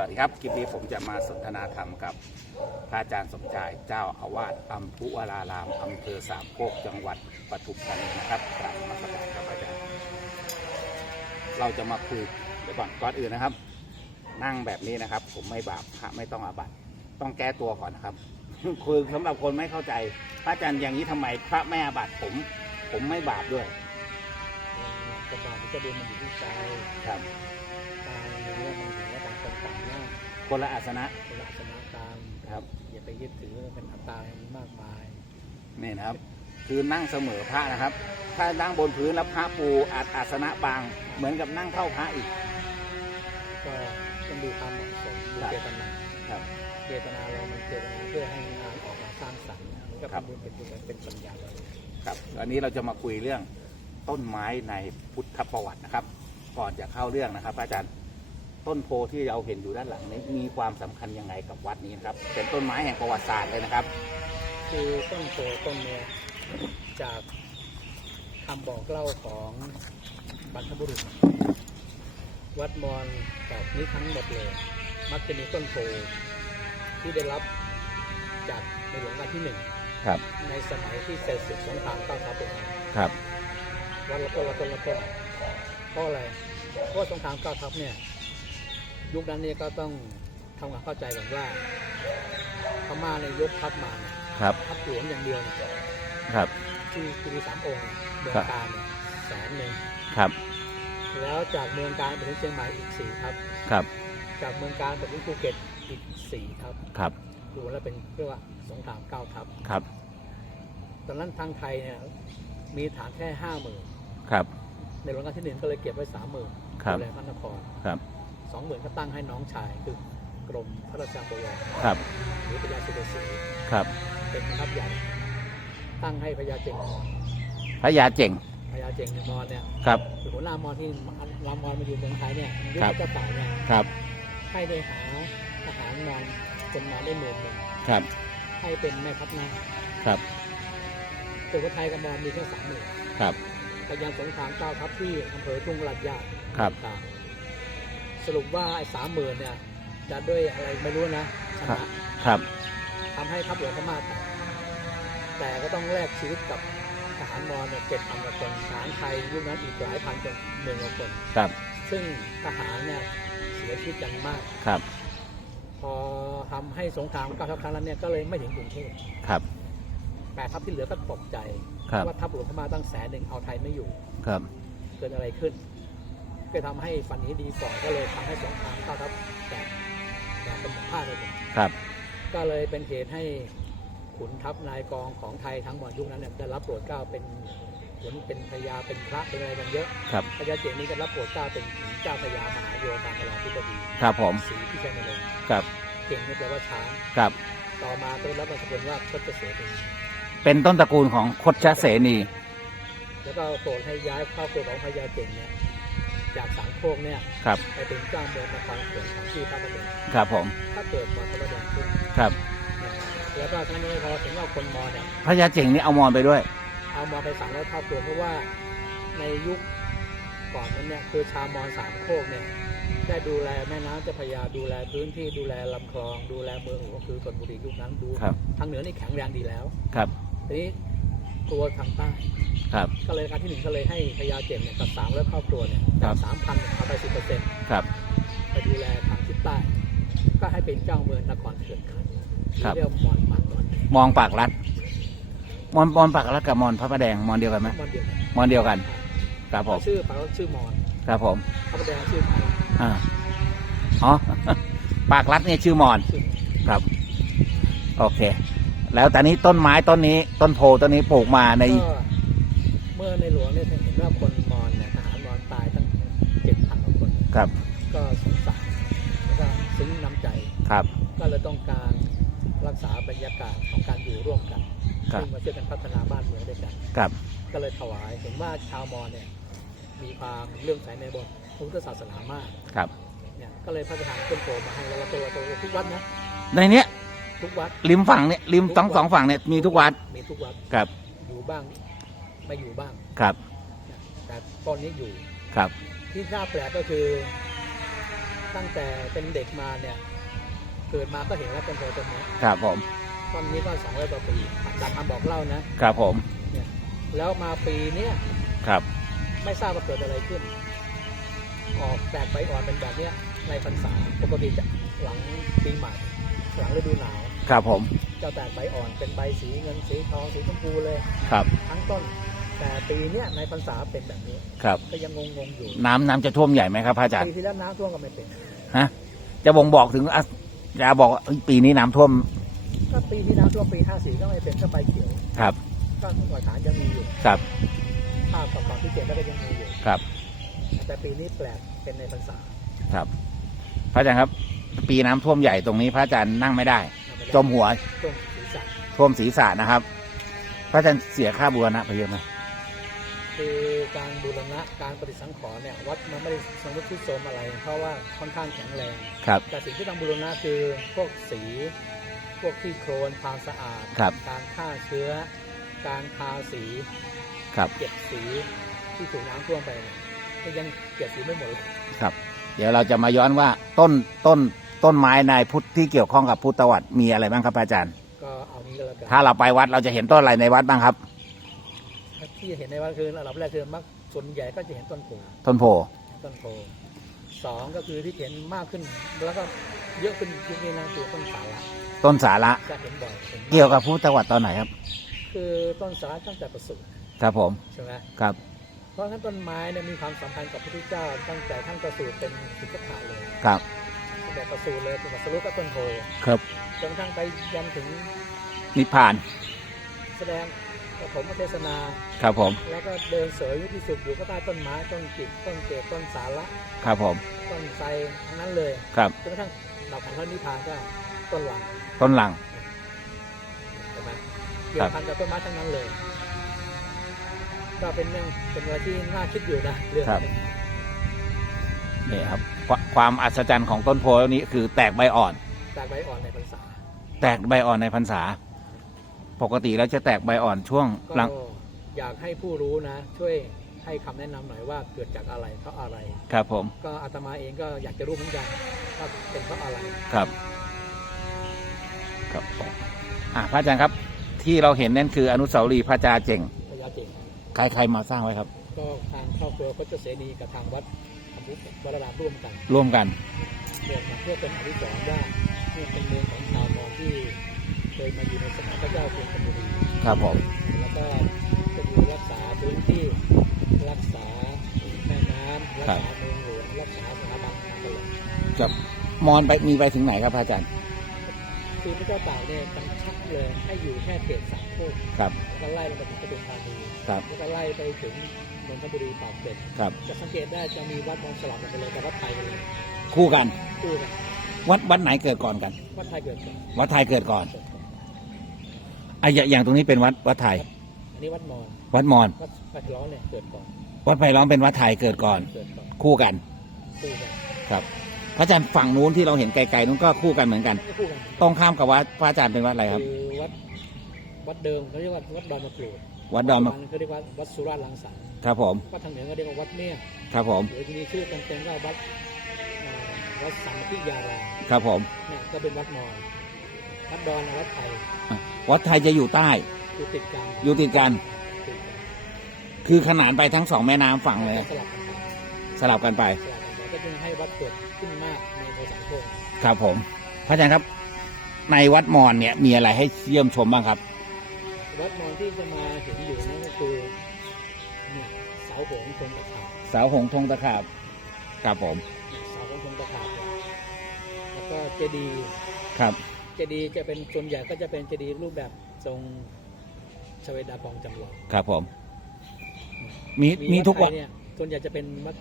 วัสดีครับ คลิปนี้ผมจะมาสนทนาธรรมกับพระอาจารย์สมชายเจ้าอาวาสอัมพุวรารามอำเภอสามโคกจังหวัดปทุมธานีนะครับกราบนมาสการครับอาจารย์ เราจะมาคุยเดี๋ยวก่อนก่อนอื่นนะครับ นั่งแบบนี้นะครับ ผมไม่บาปพระไม่ต้องอาบัติ ต้องแก้ตัวก่อนนะครับ คือสำหรับคนไม่เข้าใจ พระอาจารย์อย่างนี้ทำไมพระไม่อาบัติผม ผมไม่บาปด้วยกระบาดที่จะเดินมันอยู่ที่ใจครับตายเนี่ย คนต่างหน้าคนละอาสนะ คนละสนะตามครับ อย่าไปยึดถือว่าเป็นอัตตามันมากมาย นี่นะครับ คือนั่งเสมอพระนะครับ ถ้านั่งบนพื้นแล้วพระปูอาอาสนะบาง เหมือนกับนั่งเข้าพระอีก ก็ต้องดูความเหมาะสมดูครับเจตนาครับ เจตนาเรามันเจตนาเพื่อให้งานออกมาสร้างสรรค์นะมันก็ครัเป็บนบุญเป็นบุญเป็นปัญญาเราครับอันนี้เราจะมาคุยเรื่องต้นไม้ในพุทธประวัตินะครับ ก่อนจะเข้าเรื่องนะครับ อาจารย์ ต้นโพที่เราเห็นอยู่ด้านหลังนี้มีความสำคัญยังไงกับวัดนี้นะครับ เป็นต้นไม้แห่งประวัติศาสตร์เลยนะครับ คือต้นโพต้นเนี้ยจากคำบอกเล่าของบรรพบุรุษ วัดมอญแบบนี้ทั้งหมดเลย มักจะมีต้นโพที่ได้รับจากในหลวงรัชกาลที่หนึ่งครับในสมัยที่เสร็จศึกสงครามเก้าทัพเป็นครับวัดละต้นละต้นละต้นเพราะอะไรเพราะว่าสงครามเก้าทัพเนี่ย ยุคนั้นเนี่ยก็ต้องทำความเข้าใจก่อนว่าพม่าในยยกทัพมาเนี่ยครับทัพหลวงอย่างเดียวเนี่ยครับที่คือมีสามองค์เมืองการเนี่ยแสนหนึ่งครับ แล้วจากเมืองการไปถึงเชียงใหม่อีกสี่ทัพครับ จากเมืองการไปถึงภูเก็ตอีกสี่ทัพครับรวมแล้วเป็นเรียกว่าสงครามเก้าทัพครับ ตอนนั้นทางไทยเนี่ยมีฐานแค่ห้าหมื่นครับ ในหลวงรัชกาลที่หนึ่งก็เลยเก็บไว้สามหมื่นครับดูแลพระนครครับ สองหมื่นก็ตั้งให้น้องชายคือกรมพระราชาบวรครับหรือพญาสุรศรีครับเป็นทัพใหญ่ ตั้งให้พญาเจงมอนพระยาเจ๋งพญาเจงมอนเนี่ยครับคือหัวหน้ามอนที่รามอนมาอยู่เมืองไทยเนี่ยยุคครับเจ้าเต่าเนี่ยครับ ให้ได้หาทหารมอนคนมาได้หมื่นหนึ่งครับ ให้เป็นแม่ทัพหน้าครับส่วนคนไทยกับมอนมีแค่สามหมื่นครับพยานสงครามเก้าทัพที่อำเภอทุ่งลัดยาครับต่าง สรุปว่าไอ้สามหมื่นเนี่ยจะด้วยอะไรไม่รู้นะชครับนะครับทำให้ทัพหลวงพม่าแตกแต่ก็ต้องแลกชีวิตกับทหารมอญเนี่ยเจ็ดพันกว่าคนทหารไทยยุคนั้นอีกหลายพันคนหมื่นกว่าคนครับซึ่งทหารเนี่ยเสียชีวิตกันมาก ครับ พอทำให้สงครามเก้าทัพครั้งนั้นเนี่ยก็เลยไม่ถึงกรุงเทพครับ แปดทัพที่เหลือก็ตกใจครับ ว่าทัพหลวงพม่าตั้งแสนหนึ่งเอาไทยไม่อยู่ ครับ เกิดอะไรขึ้น ก็ทำให้ฝันนี้ดีก่อนก็เลยทำให้สงครามเข้าทัพแตกแตกเป็นผ้าเลยครับ ก็เลยเป็นเหตุให้ขุนทัพนายกองของไทยทั้งหมดยุคนั้นเนี่ยได้รับโปรดเกล้าเป็นเหมือนเป็นพญาเป็นพระเป็นอะไรกันเยอะครับพญาเจงนี้ก็รับโปรดเกล้าเป็นเจ้าพญามหาโยธามราธิบดีครับผมศรีพิชัยนรงค์ครับเก่งนี่แปลว่าช้างครับ ต่อมาก็ได้รับนามสกุลว่าพระเกษตรเป็นต้นตระกูลของคดชเสนี แล้วก็โปรดให้ย้ายครอบครัวของพญาเจงเนี่ย จากสามโคกเนี่ยครับ ไปเป็นเจ้าเมืองนครเขื่อนของที่พระประแดงครับผมถ้าเกิดมอญพระประแดงขึ้นครับเนี่ยแล้วก็ท่านนี้พอถึงว่าคนมอญเนี่ยพระยาเจ๋งนี่เอามอนไปด้วย เอามอญไปสามร้อยครอบครัวเพราะว่าในยุคก่อนนั้นเนี่ยคือชาวมอญสามโคกเนี่ยได้ดูแลแม่น้ำเจ้าพระยาดูแลพื้นที่ดูแลลำคลอง ดูแลเมืองหลวงก็คือชนบุรียุคนั้นดูครับทางเหนือนี่แข็งแรงดีแล้วครับทีนี้ ตัวทางใต้ครับ ก็เลยการที่หนึ่งก็เลยให้พญาเจมเนี่ยกับสามร้อยครอบครัวเนี่ยครัจากบสามพันเอาไปสิบเปอร์เซ็นต์ครับไปดูแลทางทิศใต้ ก็ให้เป็นเจ้าเมืองนครเขื่อนขันธ์ครับที่เรียกว่ามอญปากมอญมองปากรัดมอนมอนปากรัดกับมอนพระประแดงมอนเดียวกันไหมมอญเดียวกันมอนเดียวกันครับผมชื่อปากชื่อมอญครับผมพระประแดงชื่อไทยอ่าอ๋อปากรัดเนี่ยชื่อมอนชื่อครับ โอเค แล้วแต่นี้ต้นไม้ต้นนี้ ต้นโพต้นนี้ปลูกมาใน ก็เมื่อในหลวงเนี่ยเห็นว่าคนมอญเนี่ยทหารมอญตายตั้งเจ็ดพันกว่าคน ครับ ก็สงสารแล้วก็ซึ้งน้ำใจ ครับ ก็เลยต้องการรักษาบรรยากาศของการอยู่ร่วมกันครับ ซึ่งมาช่วยกันพัฒนาบ้านเมืองด้วยกัน ครับ ก็เลยถวายเห็นว่าชาวมอญเนี่ยมีความเลื่อมใสในบทพุทธศาสนามากครับ เนี่ยก็เลยพระราชทานต้นโพมาให้แล้วเราตัวเราตัวทุกวัดนะในเนี้ย ทุกวัดริมฝั่งเนี่ยริมสองสองฝั่งเนี่ยมีทุกวัดมีทุกวัดครับอยู่บ้างไม่อยู่บ้างครับเนี่ยแต่ตอนนี้อยู่ครับ ที่น่าแปลกก็คือ ตั้งแต่เป็นเด็กมาเนี่ย เกิดมาก็เห็นแล้วต้นโพต้นนี้ครับผมต้นนี้ก็สองร้อยกว่าปีจากคำบอกเล่านะครับผมแล้วมาปีเนี้ยครับ ไม่ทราบว่าเกิดอะไรขึ้น ออกแตกใบอ่อนเป็นแบบเนี้ยในพรรษาปกติจะหลังปีใหม่ หลังฤดูหนาวครับผมจะแตกใบอ่อนเป็นใบสีเงินสีทองสีชมพูเลยครับ ทั้งต้น แต่ปีเนี้ยในพรรษาเป็นแบบนี้ครับก็ยังงงๆอยู่น้ำน้ำจะท่วมใหญ่ไหมครับพระอาจารย์ปีที่แล้วน้ำท่วมก็ไม่เป็นฮะจะบ่งบอกถึงอะจะบอกว่าเอ้ยปีนี้น้ำท่วมก็ปีที่น้ำท่วมปีห้าสี่ก็ไม่เป็นก็ใบเขียวครับก็หลักฐานยังมีอยู่ครับภาพกับความที่เจ็บก็ยังมีอยู่ ครับแต่ปีนี้แปลกเป็นในพรรษา ครับพระอาจารย์ครับ ปีน้ำท่วมใหญ่ตรงนี้พระอาจารย์นั่งไม่ได้ จมหัวจมศีรษะท่วมศีรษะนะครับ พระอาจารย์เสียค่าบูรณะไปเยอะไหมคือการบูรณะการปฏิสังขรณ์เนี่ยวัดมันไม่ได้สมมติทุดโทรมอะไร เพราะว่าค่อนข้างแข็งแรงครับแต่สิ่งที่ต้องบูรณะคือพวกสีพวกที่โครนความสะอาดครับการฆ่าเชื้อ การทาสีครับเก็บสีที่ถูกน้ำท่วมไปเนี่ยก็ยังเก็บสีไม่หมดเลยครับ เดี๋ยวเราจะมาย้อนว่าต้นต้น ต้นไม้ในพุทธที่เกี่ยวข้องกับพุทธวัตรมีอะไรบ้างครับพระอาจารย์ ก็เอานี้ก็แล้วกันถ้าเราไปวัดเราจะเห็นต้นอะไรในวัดบ้างครับ ที่เห็นในวัดคือระดับแรกคือมักส่วนใหญ่ก็จะเห็นต้นโพต้นโพต้นโพสองก็คือที่เห็นมากขึ้น แล้วก็เยอะขึ้นยุคนี้นะคือต้นสาระต้นสาระจะเห็นบ่อยเห็นมากเกี่ยวกับพุทธวัตรตอนไหนครับ คือต้นสาระตั้งแต่ประสูติครับผมใช่ไหมครับ เพราะฉะนั้นต้นไม้เนี่ยมีความสัมพันธ์กับพระพุทธเจ้าตั้งแต่ท่านประสูติเป็นสิกขาเลยครับ ตั้งแต่ประสูติเลยเป็นปัสรุก็ต้นโพครับจนกระทั่งไปยันถึงนิพพาน แสดงปฐมเทศนา ครับผม แล้วก็เดินเสยวิธีสุขอยู่ก็ใต้ต้นไม้ต้นจิกต้นเกศต้นสาระครับผม ต้นไทรทั้งนั้นเลยครับจนกระทั่งดับขันธ์พระนิพพานก็ต้นหลังต้นหลังใช่ไหมเกี่ยวพันกับต้นไม้ทั้งนั้นเลย ก็เป็นเรื่องเป็นอะไรที่น่าคิดอยู่นะเรื่องครับนี่ครับ ควความอัศจรรย์ของต้นโพต้นนี้คือแตกใบอ่อน จากใบอ่อนในพรรษาแตกใบอ่อนในพรรษา ปกติแล้วจะแตกใบอ่อนช่วงหก็ลังอยากให้ผู้รู้นะ ช่วยให้คำแนะนำหน่อยว่าเกิดจากอะไรเพราะอะไร ครับผมก็อาตมาเองก็อยากจะรู้เหมือนกันว่าเป็นเพราะอะไร ครับครับผมอะพระอาจารย์ครับ ที่เราเห็นนั่นคืออนุสาวรีย์พระจาเจ่งพยาเจงใครใครมาสร้างไว้ครับ ก็ทางครอบครัวพระเสนีกับทางวัด ธรรมพุทธวรารามร่วมกันร่วมกันร่วมกันเพื่อเป็นอนุสรณ์ว่านี่เป็นเมืองของชาวมอญที่เคยมาอยู่ในสมัยพระเจ้ากรุงธนบุรีครับผมแล้วก็จะอยู่รักษาพื้นที่รักษาแม่น้ำรักษาเมืองหลวงรักษาสถาบันตลอดครับมอนไปมีไปถึงไหนครับพระอาจารย์คือพระเจ้าตากเนี่ยกำชับเลยให้อยู่แค่เขตสามโคกครับแล้วก็ไล่ลงไปถึงปทุมธานีครับแล้วก็ไล่ไปถึง นนทบุรีปากเกร็ดครับ จะสังเกตได้จะมีวัดมองสลับกันไปเลยแต่วัดไทยไปเลยคู่กัน คู่กันวัดวัดไหนเกิดก่อนกัน วัดไทยเกิดก่อนวัดไทยเกิดก่อนเกิดก่อนไอะอย่างตรงนี้เป็นวัดวัดไทย อันนี้วัดมอญวัดมอญวัดปัทล้อเนี่ยเกิดก่อนวัดไผ่ล้อมเป็นวัดไทยเกิดก่อน เกิดก่อนคู่กัน คู่กันครับ พระอาจารย์ฝั่งนู้นที่เราเห็นไกลๆนู้นก็คู่กันเหมือนกันไม่คู่กันตรงข้ามกับวัดพระอาจารย์เป็นวัดอะไรครับ คือวัดวัดเดิมเขาเรียกว่าวัดดอนมะกรูด วัดดอมปัจจุบันเขาเรียกว่าวัดสุราษฎร์ลังสรรค์ครับผมวัดทางเหนือก็เรียกว่าวัดเมี่ยงครับผมหรือที่มีชื่อเต็มๆก็วัดเอ่อวัดสัมพิยารามครับผมเนี่ยก็เป็นวัดมอญวัดดอนวัดไทยวัดไทยจะอยู่ใต้ อยู่ติดกันอยู่ติดกันติดกันคือขนานไปทั้งสองแม่น้ำฝั่งเลยสลับกันไปสลับกันไปสลับกันไปก็จึงให้วัดเกิดขึ้นมากในโพธิ์สังคมครับผมพระอาจารย์ครับ ในวัดมอญเนี่ยมีอะไรให้เยี่ยมชมบ้างครับ วัดมอญที่จะมาเห็นอยู่นั่นก็คือเนี่ยเสาโหงทรงตะขาบเสาหงส์ธงตะขาบครับผมเนี่ยเสาโหงทรงตะขาบเนี่ยแล้วก็เจดีย์ครับ เจดีย์จะเป็นส่วนใหญ่ก็จะเป็นเจดีย์รูปแบบทรงชเวดากองจำลองครับผม มีมีทุกวัวัดดไทยเนี่ยส่วนใหญ่จะเป็นวัด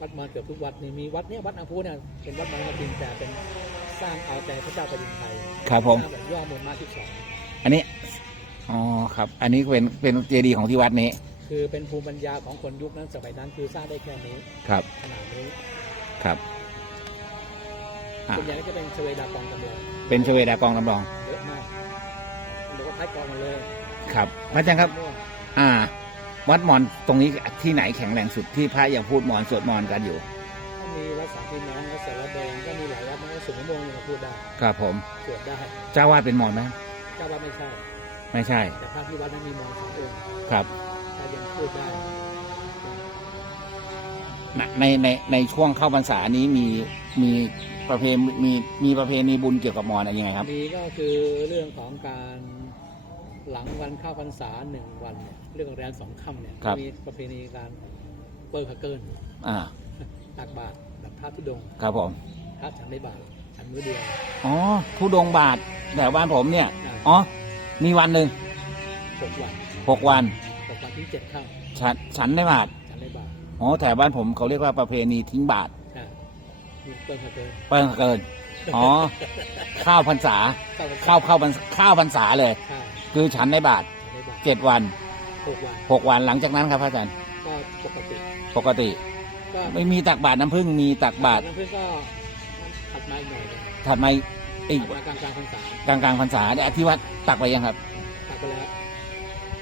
วัดมอญเกือบทุกวัดนี่มีวัดเนี่ยวัดอังพูเนี่ยเป็นวัดมอญจริงแต่เป็นสร้างเอาแต่พระเจ้าแผ่นดินไทยครับผม สร้างแบบย่อมูลมากที่สองอันนี้ อ๋อครับ อันนี้เป็นเป็นเจดีย์ของที่วัดนี้คือเป็นภูมิปัญญาของคนยุคนั้นสมัยนั้นคือสร้างได้แค่นี้ครับขนาดนี้ครับอะส่วนใหญ่ก็จะเป็นชเวดากองจำลองเป็นชเวดากองลำลองเยอะมากหรือว่าท้ายกองมาเลยครับพระอาจารย์ครับ ม่วงอ่า วัดมอญตรงนี้ที่ไหนแข็งแรงสุดที่พระยังพูดมอญสวดมอญกันอยู่ก็มีวัดสามพี่น้องวัดสสุมะม่วงนี่เราพูดได้ครับผม สวดได้เจ้าวาดเป็นมอญไหมเจ้าว่าไม่ใช่ ไม่ใช่ แต่พระที่วัดนั้นมีมองสององค์ครับถ้ายังพูดได้ในในในช่วงเข้าพรรษานี้มีมีประเพณีมีมีประเพณีบุญเกี่ยวกับมอญอะไรยังไงครับ มีก็คือเรื่องของการหลังวันเข้าพรรษาหนึ่งวันเนี่ยเรื่องแรมสองค่ำเนี่ยครับ มีประเพณีการเปิดพระเกินอ่าตักบาตรแบบพระธุดงค์ครับผมพระฉันไม่บาตรฉันมื้อเดียวอ๋อผู้ดงบาทแต่บ้านผมเนี่ย นะอ๋อ มีวันหนึ่งหกวันหกวันหกวันที่เจ็ดค่ฉันฉันได้บาทำฉันไม่บาตรอ๋อแต่บ้านผมเขาเรียกว่าประเพณีทิ้งบาทอ่ามีเปิดพระเกินเปิ้งเกินอ๋อข้าวพรรษาเข้าพรรษข้าวเข้าพรรษข้าวพรรษาเลย ใช่คือฉันได้บาทฉันไม่บาตรเจ็ดวันหกวันหกวันหลังจากนั้นครับพระอาจารย์ก็ปกติปกติ ก็ไม่มีตักบาทน้ำผึ้งมีตักบาทน้ำพึ่งก็ถัดมาอีกหน่อยหนึ่งถัดมา อีกถัดมากลางกลางๆพรรษากลางกลางๆพรรษาเนี่ยที่วัดตักไปยังครับตัดไปแล้ว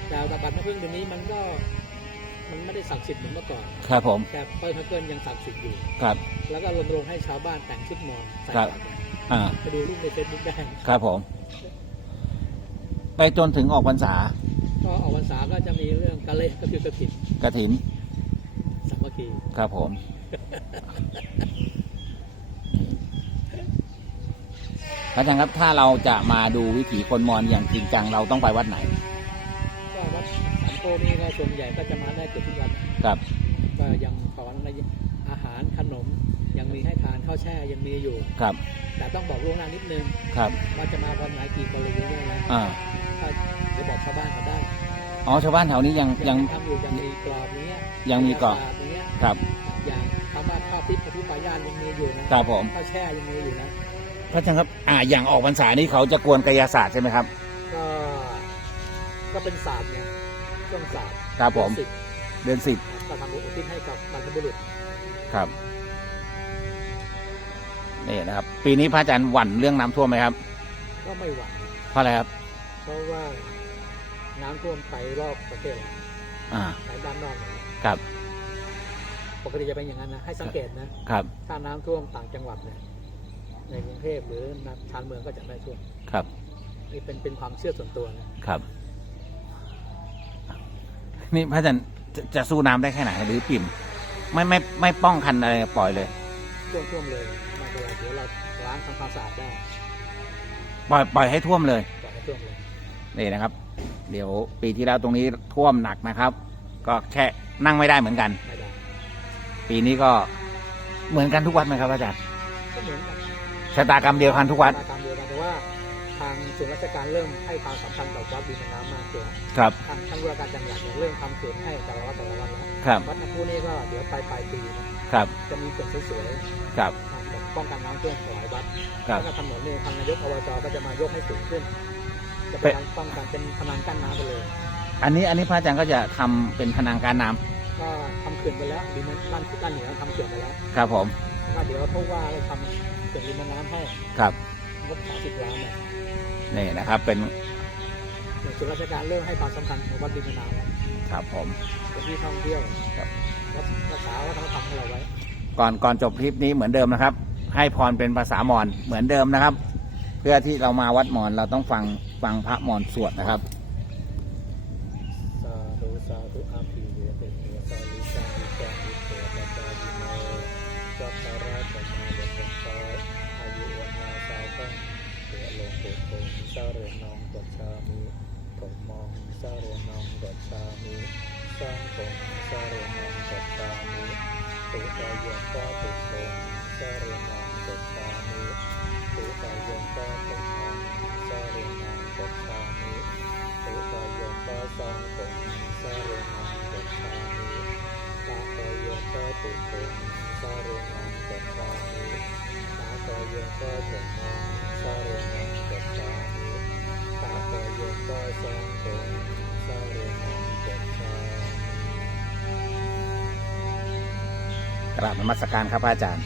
แต่ตักบาตรน้ำพึ่งเดี๋ยวนี้มันก็มันไม่ได้ศักดิ์สิทธิ์เหมือนเมื่อก่อน ครับผม แต่เปิดพระเกินยังศักดิ์สิทธิ์อยู่ ครับ แล้วก็รณรงค์ให้ชาวบ้านแต่งชุดมอญใส่ครับบาตรอ่าไปดูรูปในเฟซบุ๊กได้ครับผม ไปจนถึงออกพรรษา ก็ออกพรรษาก็จะมีเรื่องกะเละก็คือกระถิ่นกระถินสามัคคีครับผม พระ อาจารย์ครับถ้าเราจะมาดูวิถีคนมอญอย่างจริงจังเราต้องไปวัดไหนก็วัดสามโกนี่ก็ส่วนใหญ่ก็จะมาได้เกือบทุกวันครับก็ยังสอนอะไรอาหารขนมยังมีให้ทานข้าวแช่ยังมีอยู่ครับ แต่ต้องบอกล่วงหน้านิดนึงครับว่าจะมาวันไหนกี่คนอะไรเงี้ยนะอ่าก็เดี๋ยวบอกชาวบ้านเขาได้อ๋อชาวบ้านแถวนี้ยังยังทำอยู่ยังมีกรอบอย่างเงี้ยยังมีกรอบอย่างเงี้ยครับ อย่างคำว่าข้าวพริกกับพริกปลาย่างยังมีอยู่นะครับผมข้าวแช่ยังมีอยู่นะ พระอาจารย์ครับ อ่า อย่างออกพรรษานี่เขาจะกวนกายศาสตร์ใช่ไหมครับ ก็ก็เป็นศาสตร์ไงช่วงศาสตร์ครับผมสิบเดือนสิบก็ทำบุญอุทิศให้กับบรรพบุรุษครับนี่นะครับ ปีนี้พระอาจารย์หวั่นเรื่องน้ำท่วมไหมครับ ก็ไม่หวังเพราะอะไรครับ เพราะว่าน้ำท่วมไปรอบประเทศอ่าไหนด้านนอกหน่อยครับปกติจะเป็นอย่างนั้นนะให้สังเกตนะครับ ถ้าน้ำท่วมต่างจังหวัดเนี่ย ในกรุงเทพหรือชานเมืองก็จะไม่ท่วมครับนี่เป็นเป็นความเชื่อส่วนตัวนะครับ นี่พระอาจารย์จะจะสู้น้ำได้แค่ไหนหรือปิ่มไม่ไม่ไม่ป้องกันอะไรปล่อยเลย ท่วมท่วมเลยไม่เป็นไรเดี๋ยวเราล้างทำความสะอาดได้ปล่อยปล่อยให้ท่วมเลยปล่อยให้ท่วมเลยนี่นะครับ เดี๋ยวปีที่แล้วตรงนี้ท่วมหนักนะครับ ก็แค่นั่งไม่ได้เหมือนกัน ไม่ได้ปีนี้ก็เหมือนกันทุกวัดไหมครับอาจารย์ก็เหมือนกัน ชะตากรรมเดียวกันทุกวัดตามเดียวกันแต่ว่าทางส่วนราชการเริ่มให้ความสำคัญกับวัดริมน้ำมากขึ้นแล้วครับ ทางทางราชการจังหวัดเนี่ยเริ่มทำเขื่อนให้แต่ละวัดแต่ละวัดแล้วครับ วัดน้ำพุนี่ก็เดี๋ยวปลายปลายปีนะครับ จะมีเขื่อนสวยครับ ๆทำแบบป้องกันน้ำท่วมหลายวัดครับแล้วก็ถนนเนี่ยทางนายกอบจก็จะมายกให้สูงขึ้น จะเป็เป็นนป้องกันเป็นพนังกั้นน้ำไปเลย อันนี้อันนี้พระอาจารย์ก็จะทำเป็นพนังการน้ำก็ทำเขื่อนไปแล้วริมด้านที่ด้านเหนือทำเขื่อนไปแล้ว ครับผมก็เดี๋ยวผู้ว่าเลยทำ เขื่อนริมแม่น้ำให้ครับงบสามสิบล้านเนี่ยนี่นะครับ เป็นส่วนราชการเริ่มให้ความสำคัญของวัดริมแม่น้ำแล้วครับผมเป็นที่ท่องเที่ยวครับรักษาวัฒนธรรมของเราไว้ ก่อนก่อนจบคลิปนี้เหมือนเดิมนะครับ ให้พรเป็นภาษามอญเหมือนเดิมนะครับ เพื่อที่เรามาวัดมอญเราต้องฟังฟังพระมอญสวดนะครับสาธุสาธุอาภิเวเตเตสาลิสาลิสาลิเตปะจายิโม จัตตาราชมาเยสัสสาอายุวันาสาวกังเตลงปุโตสาเรนองกัจฉามิถมมองสาเรนองกัจฉามิสังฆงสาเรนองกัจฉามิตุตายะปะตุโตสาเรนองกัจฉามิตุตายะปะตุโตสาเรนองกัจฉามิ กราบนมัสการครับอาจารย์